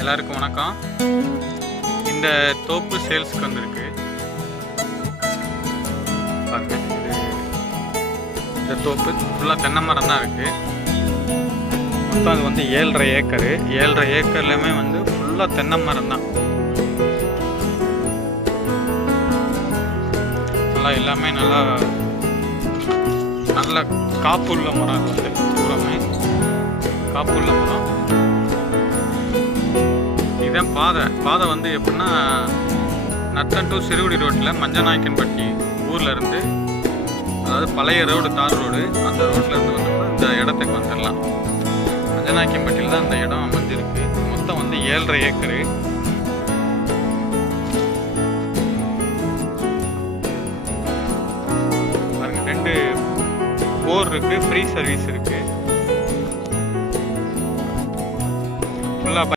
எல்லாருக்கும் வணக்கம். இந்த தோப்பு சேல்ஸ்க்கு வந்திருக்கு பாருங்க. இந்த தோப்பு ஃபுல்லாக தென்னை மரம் தான் இருக்குது. மொத்தம் அது வந்து 7.5 ஏக்கரு. 7.5 ஏக்கர்லையுமே வந்து ஃபுல்லாக தென்னை மரம் தான். நல்லா எல்லாமே நல்லா நல்ல காப்பு உள்ள மரம். வந்து பூராமே காப்பு உள்ள மரம். இதான் பாதை வந்து எப்படின்னா நத்தம் டு சிறுகுடி ரோட்டில் மஞ்சநாயக்கன்பட்டி ஊரில் இருந்து, அதாவது பழைய ரோடு தார் ரோடு, அந்த ரோட்டில் இருந்து வந்தோம்னா இந்த இடத்துக்கு வந்துடலாம். மஞ்சநாயக்கன்பட்டியில் தான் இந்த இடம் அமைஞ்சிருக்கு. மொத்தம் வந்து 7.5 ஏக்கரு. பாருங்க, 2 போர் இருக்கு, ஃப்ரீ சர்வீஸ் இருக்கு. ஃபுல்லாக